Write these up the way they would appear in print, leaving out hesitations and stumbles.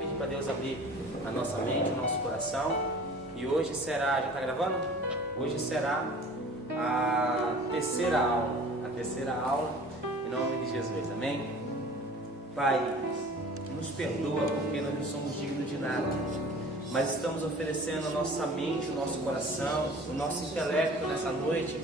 Pedir para Deus abrir a nossa mente, o nosso coração. E hoje será, já está gravando? Hoje será a terceira aula, em nome de Jesus, amém? Pai, nos perdoa porque nós não somos dignos de nada, mas estamos oferecendo a nossa mente, o nosso coração, o nosso intelecto nessa noite,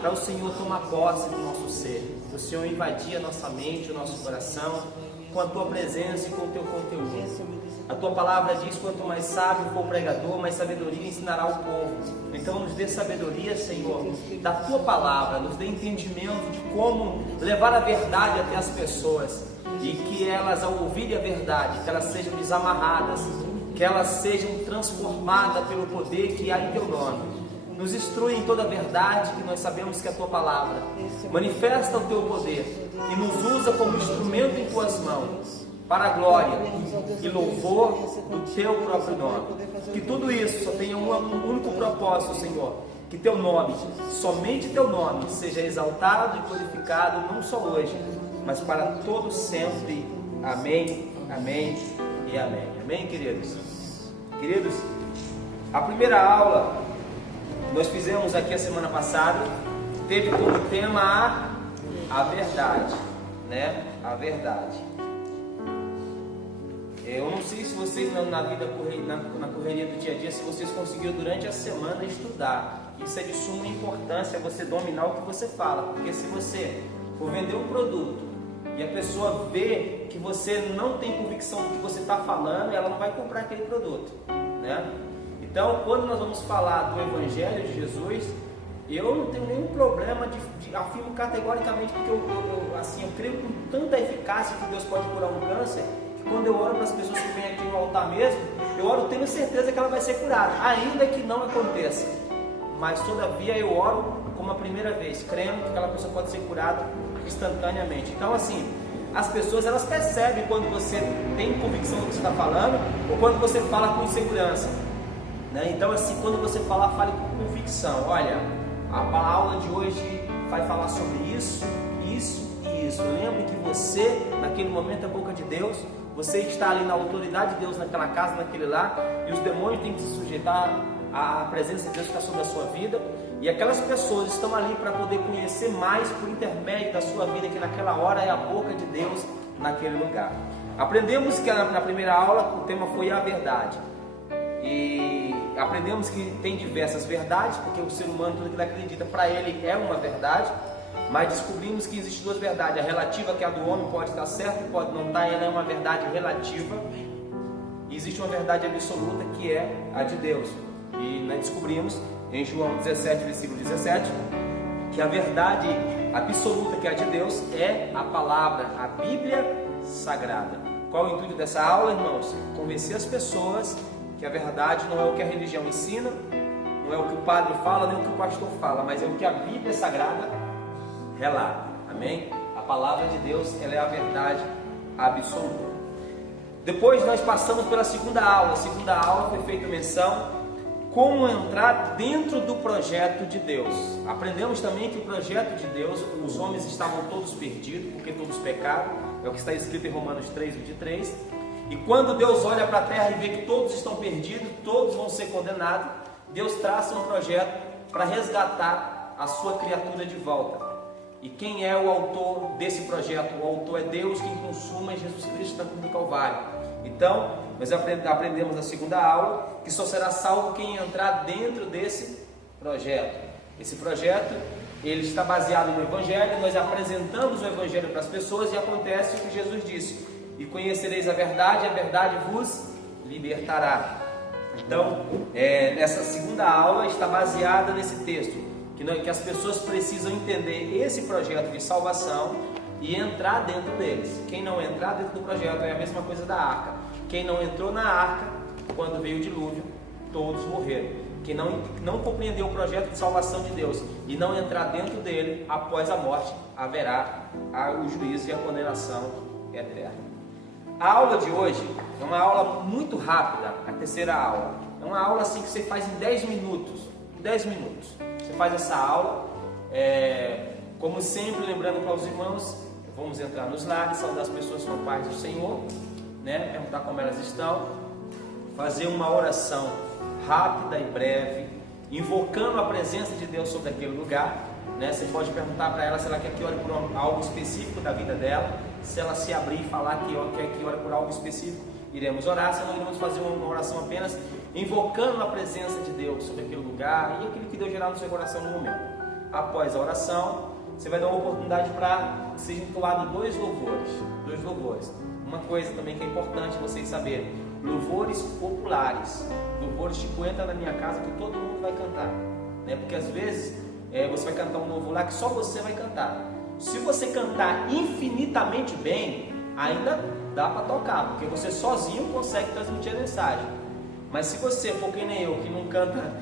para o Senhor tomar posse do nosso ser, o Senhor invadir a nossa mente, o nosso coração, com a Tua presença e com o Teu conteúdo. A Tua palavra diz, quanto mais sábio for o pregador, mais sabedoria ensinará ao povo. Então nos dê sabedoria, Senhor, da Tua palavra, nos dê entendimento de como levar a verdade até as pessoas, e que elas, ao ouvirem a verdade, que elas sejam desamarradas, que elas sejam transformadas pelo poder que há em Teu nome. Nos instrui em toda a verdade, que nós sabemos que é a Tua palavra. Manifesta o Teu poder e nos usa como instrumento em Tuas mãos, para a glória e louvor do Teu próprio nome. Que tudo isso só tenha um único propósito, Senhor. Que Teu nome, somente Teu nome, seja exaltado e glorificado, não só hoje, mas para todo sempre. Amém, amém e amém. Amém, queridos? Queridos, a primeira aula nós fizemos aqui a semana passada, teve como tema a verdade, né? A verdade. Eu não sei se vocês na vida, na correria do dia a dia, se vocês conseguiram durante a semana estudar. Isso é de suma importância, você dominar o que você fala, porque se você for vender um produto e a pessoa vê que você não tem convicção do que você está falando, ela não vai comprar aquele produto, né? Então, quando nós vamos falar do Evangelho de Jesus, eu não tenho nenhum problema de afirmo categoricamente, porque eu creio com tanta eficácia que Deus pode curar um câncer, que quando eu oro para as pessoas que vêm aqui no altar mesmo, eu oro tenho certeza que ela vai ser curada, ainda que não aconteça. Mas todavia eu oro como a primeira vez, crendo que aquela pessoa pode ser curada instantaneamente. Então, assim, as pessoas elas percebem quando você tem convicção do que você está falando ou quando você fala com insegurança, né? Então, assim, quando você falar, fale com convicção. Olha, a aula de hoje vai falar sobre isso, isso e isso. Lembre que você, naquele momento, é a boca de Deus. Você está ali na autoridade de Deus naquela casa, naquele lar, e os demônios têm que se sujeitar à presença de Deus que está sobre a sua vida. E aquelas pessoas estão ali para poder conhecer mais por intermédio da sua vida, que naquela hora é a boca de Deus naquele lugar. Aprendemos que na primeira aula o tema foi a verdade. E aprendemos que tem diversas verdades, porque o ser humano, tudo que ele acredita, para ele é uma verdade. Mas descobrimos que existem duas verdades. A relativa, que é a do homem, pode estar certa, pode não estar, ela é uma verdade relativa. E existe uma verdade absoluta, que é a de Deus. E nós descobrimos em João 17, versículo 17, que a verdade absoluta, que é a de Deus, é a palavra, a Bíblia Sagrada. Qual o intuito dessa aula, irmãos? Convencer as pessoas que a verdade não é o que a religião ensina, não é o que o padre fala, nem o que o pastor fala, mas é o que a Bíblia Sagrada relata. Amém? A palavra de Deus, ela é a verdade absoluta. Depois nós passamos pela segunda aula. A segunda aula foi feita menção como entrar dentro do projeto de Deus. Aprendemos também que o projeto de Deus, os homens estavam todos perdidos, porque todos pecaram, é o que está escrito em Romanos 3, 23. E quando Deus olha para a terra e vê que todos estão perdidos, todos vão ser condenados, Deus traça um projeto para resgatar a sua criatura de volta. E quem é o autor desse projeto? O autor é Deus, quem consuma é Jesus Cristo na cruz do Calvário. Então, nós aprendemos na segunda aula que só será salvo quem entrar dentro desse projeto. Esse projeto, ele está baseado no Evangelho. Nós apresentamos o Evangelho para as pessoas e acontece o que Jesus disse: e conhecereis a verdade vos libertará. Então, nessa segunda aula está baseada nesse texto, que as pessoas precisam entender esse projeto de salvação e entrar dentro deles. Quem não entrar dentro do projeto é a mesma coisa da arca. Quem não entrou na arca, quando veio o dilúvio, todos morreram. Quem não compreendeu o projeto de salvação de Deus e não entrar dentro dele, após a morte, haverá o juízo e a condenação eterna. A aula de hoje é uma aula muito rápida, a terceira aula. É uma aula assim que você faz em 10 minutos. 10 minutos. Você faz essa aula, como sempre, lembrando para os irmãos, vamos entrar nos lares, saudar as pessoas com a paz do Senhor. né? Perguntar como elas estão, fazer uma oração rápida e breve, invocando a presença de Deus sobre aquele lugar, né? Você pode perguntar para ela se ela quer que ore por algo específico da vida dela. Se ela se abrir e falar que quer que ore por algo específico, iremos orar. Senão iremos fazer uma oração apenas invocando a presença de Deus sobre aquele lugar e aquilo que Deus gerar no seu coração no momento. Após a oração, você vai dar uma oportunidade para ser entoado dois louvores. Uma coisa também que é importante vocês saberem: louvores populares. Louvores tipo entra na minha casa que todo mundo vai cantar, né? Porque às vezes você vai cantar um louvor lá que só você vai cantar. Se você cantar infinitamente bem, ainda dá para tocar, porque você sozinho consegue transmitir a mensagem. Mas se você for que nem eu, que não canta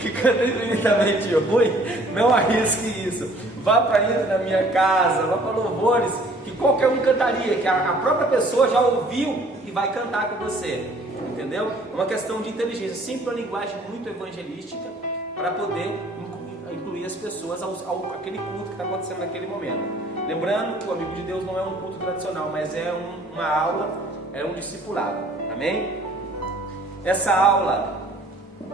que canta infinitamente ruim, não arrisque isso. Vá para ir na minha casa, vá para louvores que qualquer um cantaria, que a própria pessoa já ouviu e vai cantar com você, entendeu? É uma questão de inteligência, sempre uma linguagem muito evangelística para poder incluir as pessoas àquele culto que está acontecendo naquele momento. Lembrando que o Amigo de Deus não é um culto tradicional, mas é uma aula, é um discipulado, amém? Essa aula,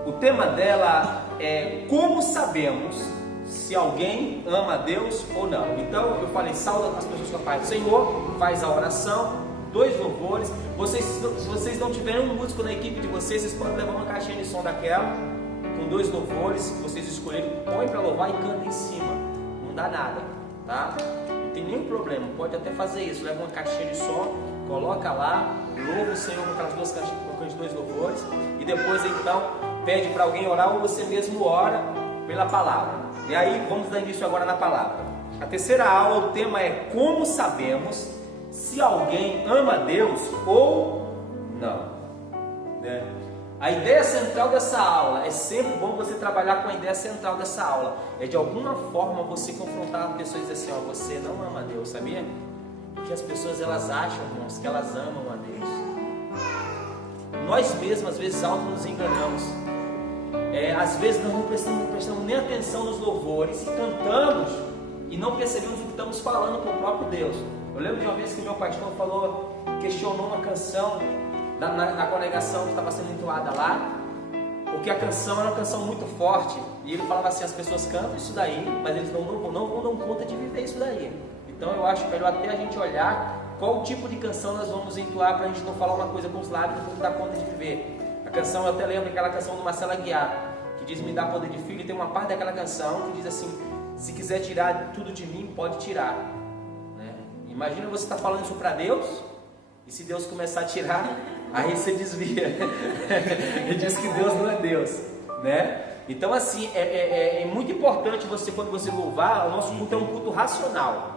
o tema dela é como sabemos se alguém ama a Deus ou não. Então eu falei, sauda as pessoas com a paz do Senhor, faz a oração, 2 louvores. Se vocês não tiverem um músico na equipe de vocês podem levar uma caixinha de som daquela, com 2 louvores que vocês escolherem, põe para louvar e canta em cima, não dá nada, tá? Não tem nenhum problema, pode até fazer isso, leva uma caixinha de som, coloca lá, louva o Senhor com aquelas 2 caixinhas, com os 2 louvores, e depois então pede para alguém orar ou você mesmo ora pela palavra. E aí vamos dar início agora na palavra. A terceira aula, o tema é como sabemos se alguém ama a Deus ou não, né? A ideia central dessa aula, é sempre bom você trabalhar com a ideia central dessa aula, é de alguma forma você confrontar as pessoas e dizer assim, você não ama a Deus, sabia? Porque as pessoas elas acham, irmãos, que elas amam a Deus. Nós mesmos às vezes auto nos enganamos, às vezes nós não prestamos nem atenção nos louvores, cantamos e não percebemos o que estamos falando com o próprio Deus. Eu lembro de uma vez que meu pastor questionou uma canção na congregação que estava sendo entoada lá, porque a canção era uma canção muito forte, e ele falava assim, as pessoas cantam isso daí, mas eles não vão dar conta de viver isso daí. Então eu acho melhor até a gente olhar qual tipo de canção nós vamos entoar, para a gente não falar uma coisa com os lábios e não dar conta de viver. A canção, eu até lembro aquela canção do Marcelo Aguiar, que diz, me dá poder de filho, e tem uma parte daquela canção que diz assim, se quiser tirar tudo de mim, pode tirar, né? Imagina você estar falando isso para Deus, e se Deus começar a tirar, aí você desvia e diz que Deus não é Deus, né? Então assim, é muito importante você, quando você louvar, o nosso culto é um culto racional,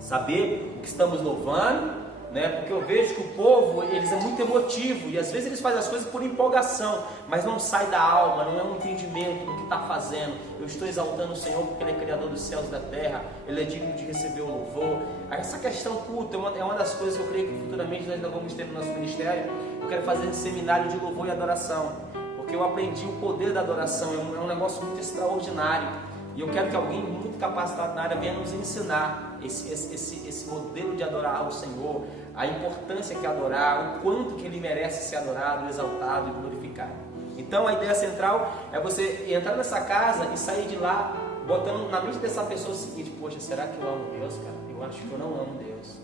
saber o que estamos louvando, né? Porque eu vejo que o povo, eles é muito emotivo, e às vezes eles fazem as coisas por empolgação, mas não sai da alma, não é um entendimento do que está fazendo. Eu estou exaltando o Senhor porque Ele é Criador dos céus e da terra, Ele é digno de receber o louvor. Essa questão culto é uma das coisas que eu creio que futuramente nós ainda vamos ter no nosso ministério. Eu quero fazer esse seminário de louvor e adoração, porque eu aprendi o poder da adoração, é um negócio muito extraordinário, e eu quero que alguém muito capacitado na área venha nos ensinar esse modelo de adorar ao Senhor, a importância que é adorar, o quanto que Ele merece ser adorado, exaltado e glorificado. Então a ideia central é você entrar nessa casa e sair de lá botando na mente dessa pessoa o seguinte, poxa, será que eu amo Deus, cara? Eu acho que eu não amo Deus,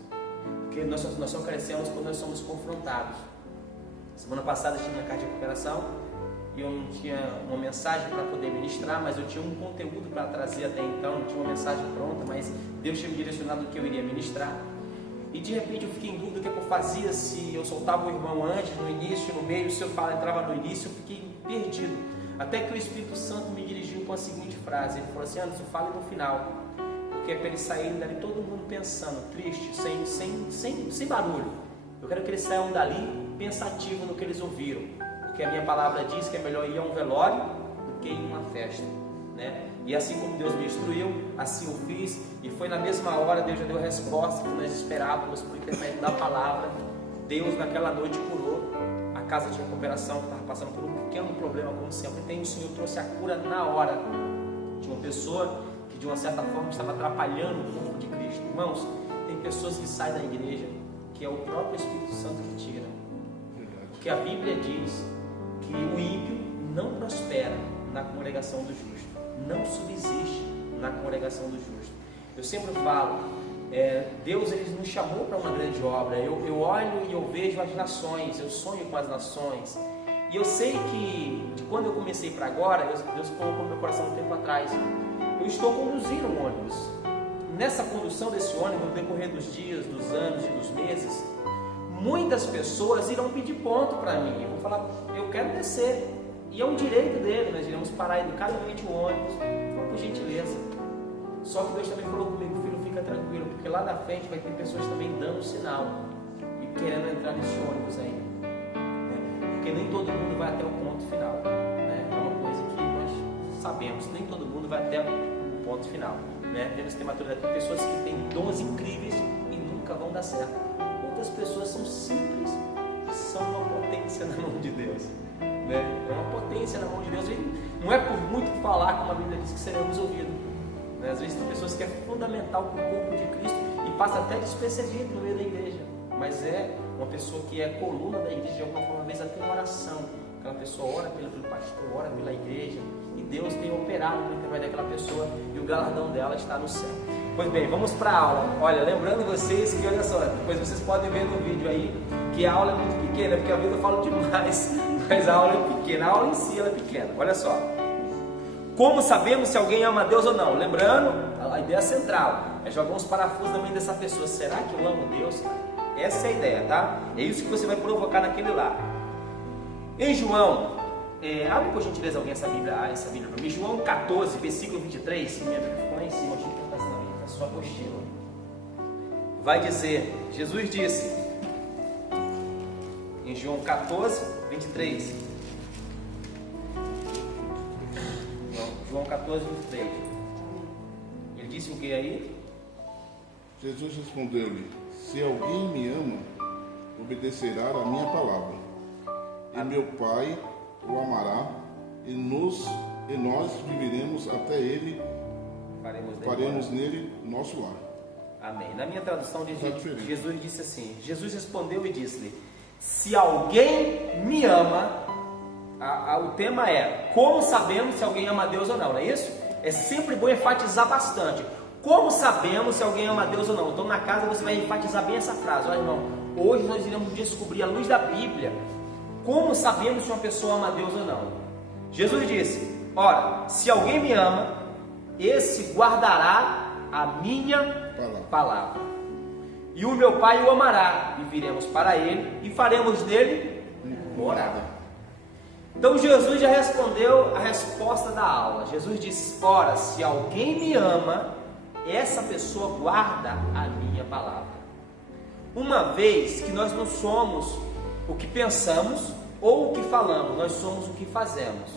porque nós só crescemos quando nós somos confrontados. Semana passada eu tinha minha carta de recuperação e eu não tinha uma mensagem para poder ministrar, mas eu tinha um conteúdo para trazer até então, não tinha uma mensagem pronta, mas Deus tinha me direcionado o que eu iria ministrar. E de repente eu fiquei em dúvida o que eu fazia, se eu soltava o irmão antes, no início, no meio, se eu entrava no início, eu fiquei perdido. Até que o Espírito Santo me dirigiu com a seguinte frase, ele falou assim, Anderson, fale no final, porque é para eles saírem dali todo mundo pensando, triste, sem barulho. Eu quero que eles saiam dali pensativo no que eles ouviram, porque a minha palavra diz que é melhor ir a um velório do que ir a uma festa, né? E assim como Deus me instruiu, assim eu fiz, e foi na mesma hora, Deus já deu a resposta que nós esperávamos por intermédio da palavra. Deus naquela noite curou a casa de recuperação que estava passando por um pequeno problema, como sempre tem. O Senhor trouxe a cura na hora de uma pessoa que de uma certa forma estava atrapalhando o corpo de Cristo. Irmãos, tem pessoas que saem da igreja, que é o próprio Espírito Santo que tira. Porque a Bíblia diz que o ímpio não prospera na congregação do justo, não subsiste na congregação do justo. Eu sempre falo, Deus ele nos chamou para uma grande obra. Eu olho e eu vejo as nações, eu sonho com as nações. E eu sei que de quando eu comecei para agora, Deus colocou no meu coração um tempo atrás. Eu estou conduzindo um ônibus. Nessa condução desse ônibus, no decorrer dos dias, dos anos e dos meses, muitas pessoas irão pedir ponto para mim. Eu vou falar, eu quero descer. E é um direito dele, nós iremos parar educadamente o ônibus, por gentileza. Só que Deus também falou comigo, filho, fica tranquilo, porque lá na frente vai ter pessoas também dando sinal e querendo entrar nesse ônibus aí. Porque nem todo mundo vai até o ponto final. É uma coisa que nós sabemos, nem todo mundo vai até o ponto final. Temos que ter maturidade. Tem pessoas que têm dons incríveis e nunca vão dar certo. Outras pessoas são simples, são uma potência na mão de Deus. É uma potência na mão de Deus. Não é por muito falar, como a Bíblia diz, que seremos ouvidos. Às vezes tem pessoas que é fundamental para o corpo de Cristo e passa até despercebido no meio da igreja, mas é uma pessoa que é coluna da igreja de alguma forma. Às vezes ela tem uma oração, aquela pessoa ora pelo pastor, ora pela igreja, e Deus tem operado no intermédio daquela pessoa e o galardão dela está no céu. Pois bem, vamos para a aula. Olha, lembrando vocês que, olha só, depois vocês podem ver no vídeo aí que a aula é muito pequena, porque a vida eu falo demais, mas a aula é pequena, a aula em si ela é pequena. Olha só, como sabemos se alguém ama a Deus ou não? Lembrando, a ideia central é jogar uns parafusos na mente dessa pessoa. Será que eu amo Deus? Essa é a ideia, tá? É isso que você vai provocar naquele lá. Em João, abre por gentileza alguém essa Bíblia para mim. João 14, versículo 23. Minha Bíblia ficou lá em cima, deixa eu passar na sua apostila. Vai dizer, Jesus disse, em João 14, 23. João 14, 23. Ele disse o que aí? Jesus respondeu-lhe: se alguém me ama, obedecerá a minha palavra. E meu Pai o amará, e nós viveremos até ele, faremos nele nosso lar. Amém. Na minha tradução diz, Jesus disse assim: Jesus respondeu e disse-lhe: se alguém me ama, o tema é como sabemos se alguém ama a Deus ou não, não é isso? É sempre bom enfatizar bastante. Como sabemos se alguém ama a Deus ou não? Então na casa você vai enfatizar bem essa frase. Olha, irmão, hoje nós iremos descobrir à luz da Bíblia como sabemos se uma pessoa ama a Deus ou não. Jesus disse: ora, se alguém me ama, esse guardará a minha palavra. E o meu Pai o amará, e viremos para ele e faremos dele morada. Então Jesus já respondeu a resposta da aula. Jesus disse: ora, se alguém me ama, essa pessoa guarda a minha palavra. Uma vez que nós não somos o que pensamos ou o que falamos, nós somos o que fazemos,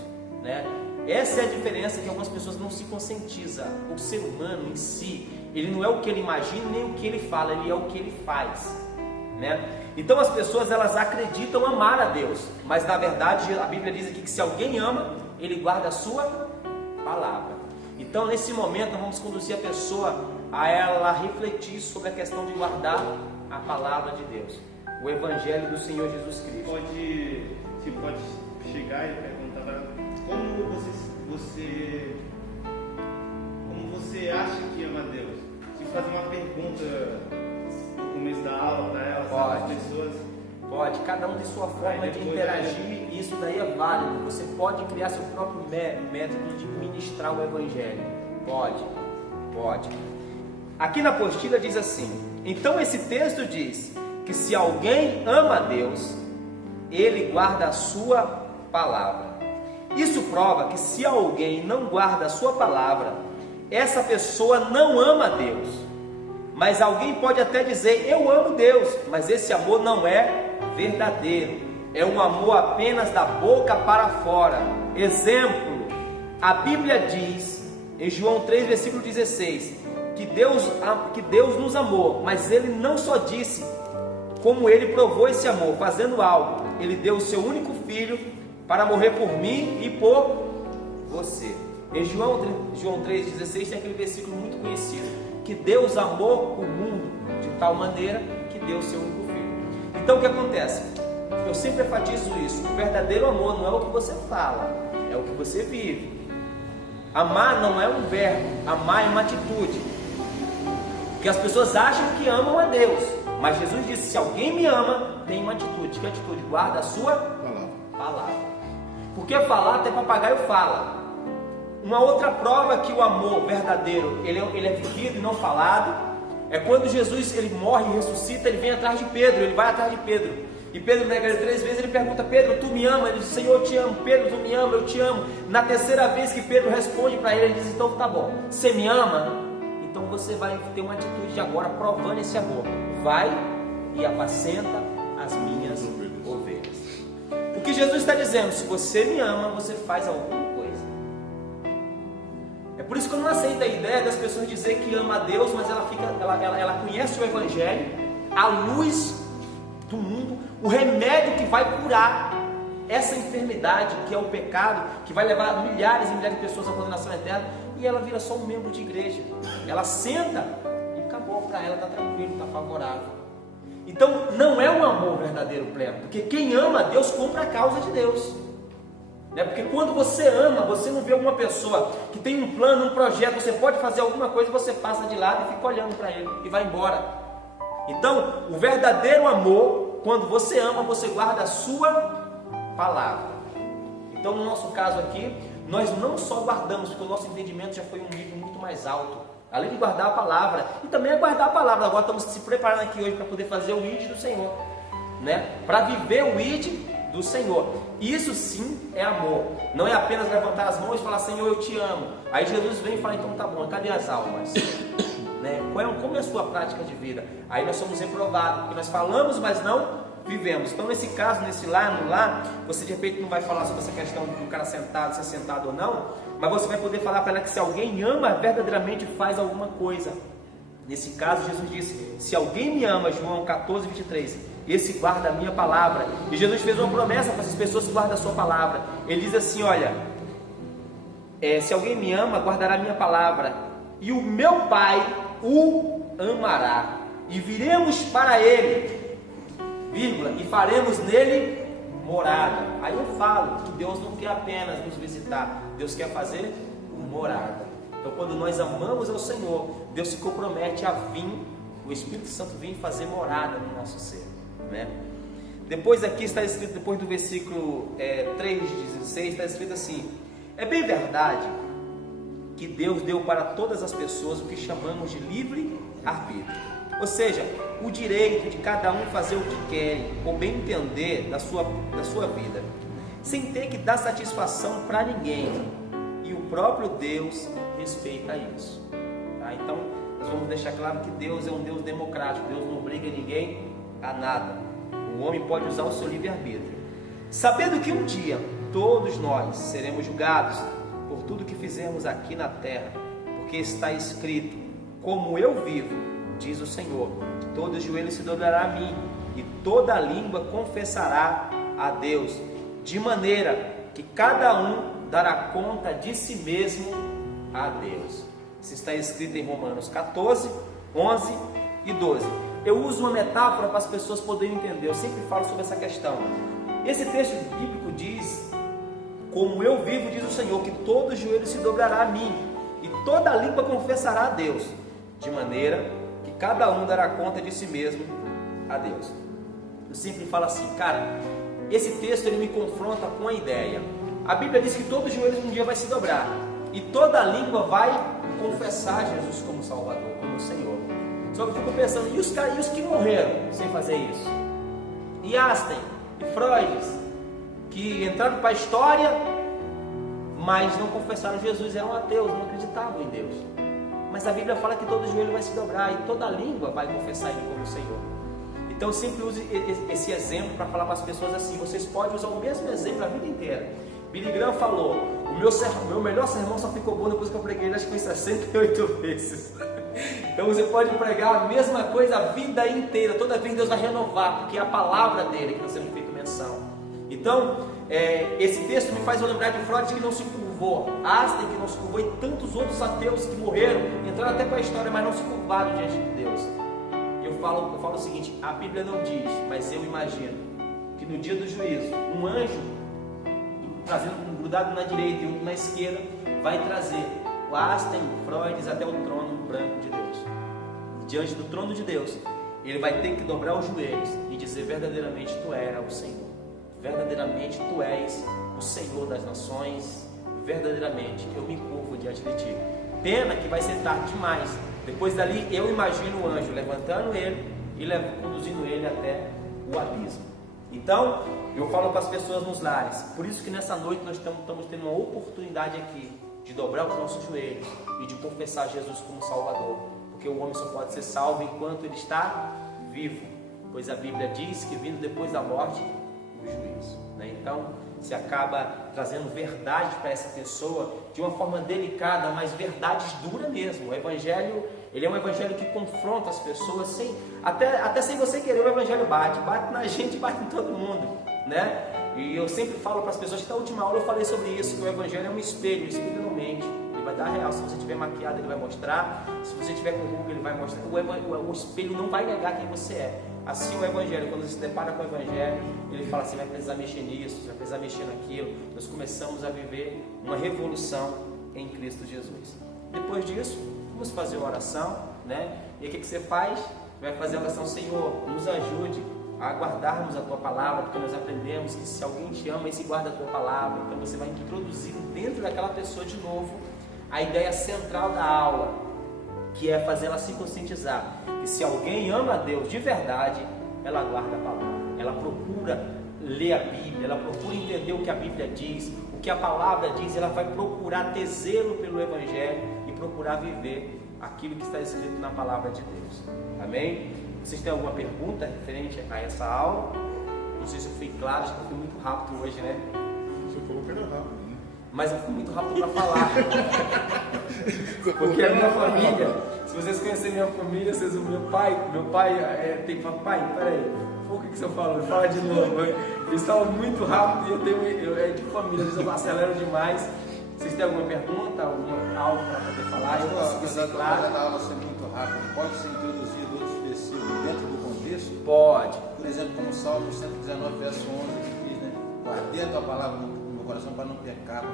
né? Essa é a diferença que algumas pessoas não se conscientizam. O ser humano em si, ele não é o que ele imagina nem o que ele fala, ele é o que ele faz, né? Então as pessoas elas acreditam amar a Deus, mas na verdade a Bíblia diz aqui que se alguém ama, ele guarda a sua palavra. Então nesse momento nós vamos conduzir a pessoa a ela refletir sobre a questão de guardar a palavra de Deus, o Evangelho do Senhor Jesus Cristo. Pode chegar e perguntar como você acha que ama a Deus? Se fazer uma pergunta no começo da aula para elas, as pessoas. Pode, cada um tem sua forma de interagir, e isso daí é válido. Você pode criar seu próprio método de ministrar o Evangelho. Pode. Aqui na apostila diz assim: então esse texto diz que se alguém ama a Deus, ele guarda a sua palavra. Isso prova que se alguém não guarda a sua palavra, essa pessoa não ama a Deus. Mas alguém pode até dizer: eu amo Deus, mas esse amor não é verdadeiro, é um amor apenas da boca para fora. Exemplo, a Bíblia diz em João 3, versículo 16, que Deus nos amou, mas Ele não só disse como Ele provou esse amor, fazendo algo. Ele deu o seu único filho para morrer por mim e por você. Em João 3,16 tem aquele versículo muito conhecido, que Deus amou o mundo de tal maneira que deu o seu único filho. Então o que acontece? Eu sempre enfatizo isso. O verdadeiro amor não é o que você fala, é o que você vive. Amar não é um verbo, amar é uma atitude. Porque as pessoas acham que amam a Deus, mas Jesus disse: se alguém me ama, tem uma atitude. Que atitude? Guarda a sua palavra. Porque falar até papagaio fala. Uma outra prova que o amor verdadeiro ele é vivido e não falado é quando Jesus ele morre e ressuscita, ele vem atrás de Pedro, ele vai atrás de Pedro. E Pedro nega ele 3 vezes, ele pergunta: Pedro, tu me ama? Ele diz: Senhor, eu te amo. Pedro, tu me ama? Eu te amo. Na terceira vez que Pedro responde para ele, ele diz: então tá bom, você me ama? Então você vai ter uma atitude de agora provando esse amor. Vai e apacenta as minhas ovelhas. O que Jesus está dizendo: se você me ama, você faz alguma coisa. É por isso que eu não aceito a ideia das pessoas dizer que ama a Deus, mas ela conhece o Evangelho, a luz do mundo, o remédio que vai curar essa enfermidade que é o pecado, que vai levar milhares e milhares de pessoas à condenação eterna, e ela vira só um membro de igreja. Ela senta e acabou, para ela está tranquilo, está favorável. Então não é um amor verdadeiro pleno, porque quem ama a Deus compra a causa de Deus. Porque quando você ama, você não vê alguma pessoa que tem um plano, um projeto, você pode fazer alguma coisa, você passa de lado e fica olhando para ele e vai embora. Então, o verdadeiro amor, quando você ama, você guarda a sua palavra. Então, no nosso caso aqui, nós não só guardamos, porque o nosso entendimento já foi um nível muito mais alto. Além de guardar a palavra, e também é guardar a palavra. Agora estamos se preparando aqui hoje para poder fazer o ID do Senhor, para viver o ID do Senhor. Isso sim é amor. Não é apenas levantar as mãos e falar: Senhor, eu te amo. Aí Jesus vem e fala: então tá bom, cadê as almas? Como é a sua prática de vida? Aí nós somos reprovados, porque nós falamos, mas não vivemos. Então nesse caso, nesse lar, no lar, você de repente não vai falar sobre essa questão do cara sentado, ser sentado ou não, mas você vai poder falar para ela que se alguém ama, verdadeiramente faz alguma coisa. Nesse caso, Jesus disse: se alguém me ama, João 14, 23, esse guarda a minha palavra. E Jesus fez uma promessa para essas pessoas que guardam a sua palavra. Ele diz assim: olha, se alguém me ama, guardará a minha palavra, e o meu Pai o amará, e viremos para ele, e faremos nele morada. Aí eu falo que Deus não quer apenas nos visitar, Deus quer fazer morada. Então quando nós amamos ao Senhor, Deus se compromete a vir, o Espírito Santo vir fazer morada no nosso ser, Depois aqui está escrito, depois do versículo 3:16, está escrito assim: é bem verdade que Deus deu para todas as pessoas o que chamamos de livre arbítrio, ou seja, o direito de cada um fazer o que quer, ou bem entender da sua vida, sem ter que dar satisfação para ninguém, e o próprio Deus respeita isso. Então nós vamos deixar claro que Deus é um Deus democrático, Deus não obriga ninguém a nada. O homem pode usar o seu livre-arbítrio, sabendo que um dia todos nós seremos julgados por tudo que fizemos aqui na terra, porque está escrito: como eu vivo, diz o Senhor, todo joelho se dobrará a mim, e toda língua confessará a Deus, de maneira que cada um dará conta de si mesmo a Deus. Isso está escrito em Romanos 14, 11 e 12. Eu uso uma metáfora para as pessoas poderem entender. Eu sempre falo sobre essa questão. Esse texto bíblico diz: como eu vivo, diz o Senhor, que todo joelho se dobrará a mim, e toda língua confessará a Deus, de maneira que cada um dará conta de si mesmo a Deus. Eu sempre falo assim, cara, esse texto ele me confronta com a ideia. A Bíblia diz que todo joelho um dia vai se dobrar, e toda língua vai confessar Jesus como Salvador, como Senhor. Só que eu fico pensando, e os que morreram sem fazer isso? E Einstein, e Freud, que entraram para a história, mas não confessaram Jesus, eram ateus, não acreditavam em Deus. Mas a Bíblia fala que todo joelho vai se dobrar, e toda língua vai confessar Ele como Senhor. Então eu sempre uso esse exemplo para falar para as pessoas assim: vocês podem usar o mesmo exemplo a vida inteira. Billy Graham falou: o meu melhor sermão só ficou bom depois que eu preguei, acho que foi 68 vezes. Então você pode pregar a mesma coisa a vida inteira, toda vez Deus vai renovar, porque é a palavra dele que está sendo feita menção. Então, esse texto me faz eu lembrar de Freud, que não se curvou, Einstein, que não se curvou, e tantos outros ateus que morreram, entraram até para a história, mas não se curvaram diante de Deus. Eu eu falo o seguinte: a Bíblia não diz, mas eu imagino que no dia do juízo, um anjo trazendo um grudado na direita e outro na esquerda vai trazer o Asten, Freud até o trono branco de Deus. Diante do trono de Deus, ele vai ter que dobrar os joelhos e dizer: verdadeiramente tu és o Senhor, verdadeiramente tu és o Senhor das nações, verdadeiramente eu me curvo diante de ti. Pena que vai ser tarde demais. Depois dali eu imagino o anjo levantando ele e conduzindo ele até o abismo. Então eu falo para as pessoas nos lares, por isso que nessa noite nós estamos tendo uma oportunidade aqui de dobrar os nossos joelhos e de confessar Jesus como Salvador, porque o homem só pode ser salvo enquanto ele está vivo, pois a Bíblia diz que vindo depois da morte o juízo, né? Então se acaba trazendo verdade para essa pessoa de uma forma delicada, mas verdades duras mesmo. O Evangelho, ele é um Evangelho que confronta as pessoas até sem você querer. O Evangelho bate na gente, bate em todo mundo, né? E eu sempre falo para as pessoas que na última aula eu falei sobre isso, que o Evangelho é um espelho, o espelho não mente, ele vai dar real. Se você estiver maquiado, ele vai mostrar. Se você estiver com ruga, ele vai mostrar. O espelho não vai negar quem você é. Assim o Evangelho, quando você se depara com o Evangelho, ele fala assim: vai precisar mexer nisso, vai precisar mexer naquilo. Nós começamos a viver uma revolução em Cristo Jesus. Depois disso, vamos fazer uma oração, né? E o que você faz? Vai fazer a oração: Senhor, nos ajude a guardarmos a Tua Palavra, porque nós aprendemos que se alguém te ama, esse guarda a Tua Palavra. Então você vai introduzir dentro daquela pessoa de novo a ideia central da aula, que é fazer ela se conscientizar que se alguém ama a Deus de verdade, ela guarda a palavra, ela procura ler a Bíblia, ela procura entender o que a Bíblia diz, o que a palavra diz, ela vai procurar ter zelo pelo Evangelho e procurar viver aquilo que está escrito na palavra de Deus. Amém? Vocês têm alguma pergunta referente a essa aula? Não sei se eu fui claro, acho que eu fui muito rápido hoje, né? Você falou que era rápido, né? Mas eu fui muito rápido para falar. Porque a minha família, se vocês conhecerem minha família, vocês vão, meu pai tem papai, peraí, o que você falou? Fala de novo. Eles falam muito rápido e eu é de família, às vezes eu acelero demais. Vocês têm alguma pergunta, algo para poder falar? Eu consigo ser claro. A aula ser muito rápido, pode ser introduzido outros versículos dentro do contexto? Pode. Por exemplo, como Salmo 119, verso 11, que diz, né? Guardei a tua palavra no meu coração para não pecar.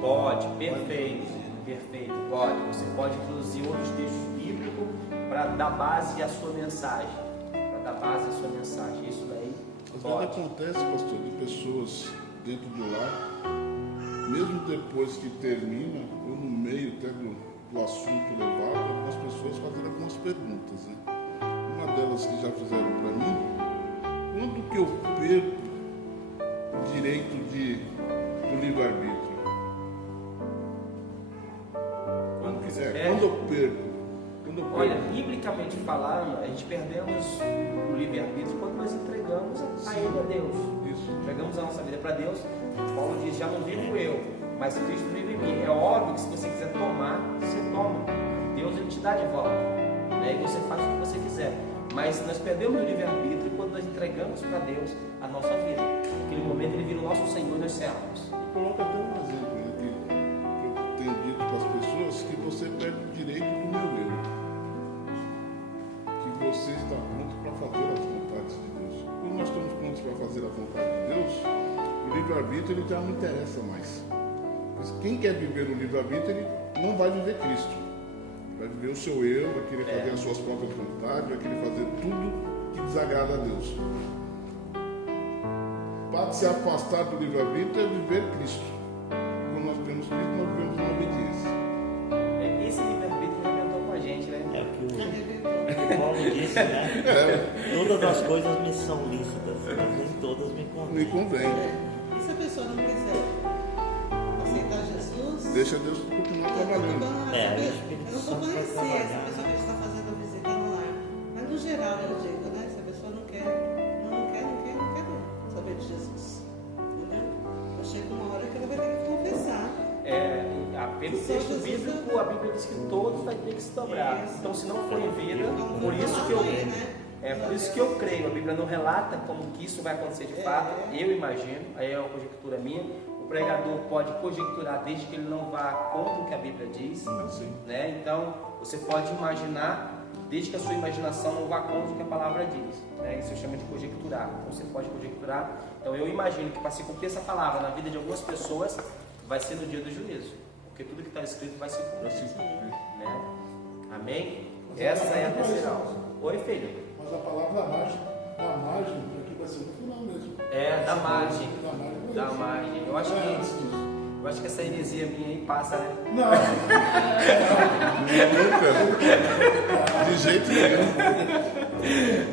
Pode, perfeito, perfeito, pode. Você pode introduzir outros textos bíblicos para dar base à sua mensagem. Isso daí Às pode. vezes acontece, pastor, de pessoas dentro do lar, mesmo depois que termina, ou no meio até do assunto levado, algumas pessoas fazem algumas perguntas, né? Uma delas que já fizeram para mim: quando que eu perco o direito do livre-arbítrio? Quando você Quando perde, eu perco? olha, biblicamente falando, a gente perdemos o livre-arbítrio quando nós entregamos a Ele, a Deus. Isso. Entregamos a nossa vida para Deus. Paulo diz: já não vivo eu, mas Cristo vive em mim. É óbvio que se você quiser tomar, você toma. Deus, ele te dá de volta, né? E você faz o que você quiser. Mas nós perdemos o livre-arbítrio quando nós entregamos para Deus a nossa vida. Naquele momento ele vira o nosso Senhor e nós servos. Coloca até um exemplo, né, que eu tenho dito para as pessoas, que você perde o direito do meu eu. Que você está pronto para fazer as vontades de Deus. Quando nós estamos prontos para fazer a vontade de Deus, o livre-arbítrio ele já não interessa mais. Mas quem quer viver o livre-arbítrio, ele não vai viver Cristo. Vai viver o seu eu, vai querer fazer as suas próprias vontades, vai querer fazer tudo que desagrada a Deus. Para se afastar do livre-arbítrio é viver Cristo. Quando nós temos Cristo, nós vivemos na obediência. Esse livre-arbítrio já inventou com a gente, né? É o que o Paulo disse, né? Todas as coisas me são lícitas, mas nem todas me Me convêm. convém. E se a pessoa não quiser aceitar Jesus? Deixa Deus continuar trabalhando. O Espírito Eu não estou Santo falando vai em si, trabalhar. essa pessoa que está fazendo a visita no lar. Mas no geral eu digo, né? Se a pessoa não quer saber de Jesus. Entendeu? Eu chego uma hora que ela vai ter que confessar. Pelo texto bíblico, a Bíblia diz que todos vai ter que se dobrar. Então, se não for em vida, por isso que eu creio. A Bíblia não relata como que isso vai acontecer de fato. Eu imagino, aí é uma conjectura minha. O pregador pode conjecturar desde que ele não vá contra o que a Bíblia diz, né? Então você pode imaginar desde que a sua imaginação não vá contra o que a palavra diz, né? Isso eu chamo de conjecturar. Então você pode conjecturar. Então eu imagino que para se cumprir essa palavra na vida de algumas pessoas, vai ser no dia do juízo, porque tudo que está escrito vai se cumprir, né? Amém? Essa é a terceira aula. Oi, filho. Mas a palavra da margem aqui vai ser no final mesmo. É, da margem. Da Da margem. Eu acho que essa heresia minha aí passa, né? Não. De jeito nenhum.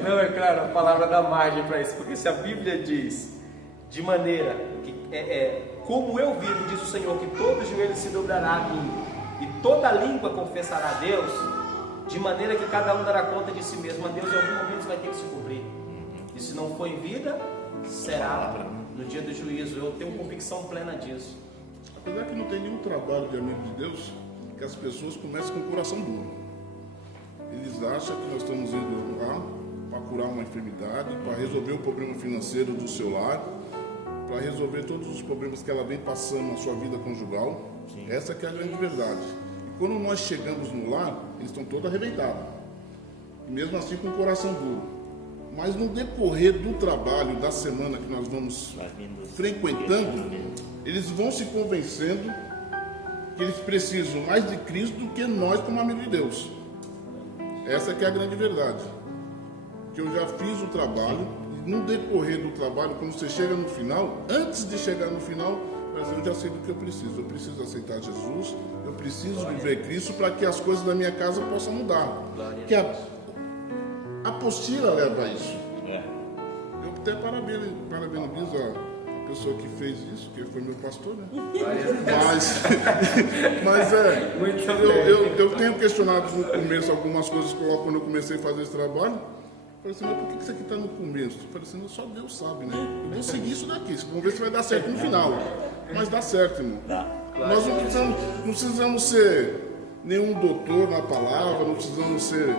Não, é claro, a palavra da margem para isso, porque se a Bíblia diz de maneira que como eu vivo, diz o Senhor, que todo joelho se dobrará a mim e toda língua confessará a Deus, de maneira que cada um dará conta de si mesmo a Deus, em algum momento vai ter que se cumprir. E se não for em vida, será no dia do juízo. Eu tenho convicção plena disso. Apesar que não tem nenhum trabalho de amigo de Deus que as pessoas comecem com o coração duro. Eles acham que nós estamos indo lá para curar uma enfermidade, para resolver o problema financeiro do seu lar, para resolver todos os problemas que ela vem passando na sua vida conjugal. Sim. Essa que é a grande verdade. E quando nós chegamos no lar, eles estão todos arrebentados. E mesmo assim com o coração duro. Mas no decorrer do trabalho, da semana que nós vamos frequentando, eles vão se convencendo que eles precisam mais de Cristo do que nós como amigos de Deus. Essa que é a grande verdade. Que eu já fiz o trabalho, e no decorrer do trabalho, quando você chega no final, antes de chegar no final, eu já sei do que eu preciso. Eu preciso aceitar Jesus, eu preciso viver Cristo para que as coisas da minha casa possam mudar. Que a apostila leva a isso. Eu até parabenizo a pessoa que fez isso, que foi meu pastor, né? Mas eu tenho questionado no começo algumas coisas quando eu comecei a fazer esse trabalho. Eu falei assim, mas por que isso aqui está no começo? Eu falei assim, só Deus sabe, né? Eu vou seguir isso daqui, vamos ver se vai dar certo no final. Mas dá certo, irmão. Nós não precisamos ser nenhum doutor na palavra, não precisamos ser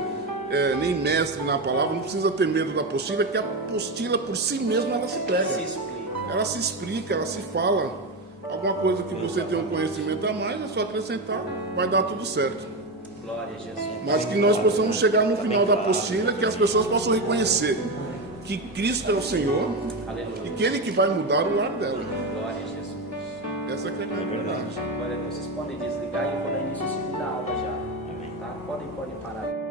nem mestre na palavra, não precisa ter medo da apostila, que a apostila por si mesma ela se prega. Ela se explica, ela se fala. Alguma coisa que você tem um conhecimento a mais, é só acrescentar, vai dar tudo certo. Glória a Jesus. Mas que nós possamos chegar no final da apostila, que as pessoas possam reconhecer que Cristo é o Senhor. Aleluia. E que Ele que vai mudar o lar dela. Glória a Jesus. Essa que é a grande verdade. Glória a Deus. Vocês podem desligar e eu vou dar início à segunda aula já. Tá? Podem parar.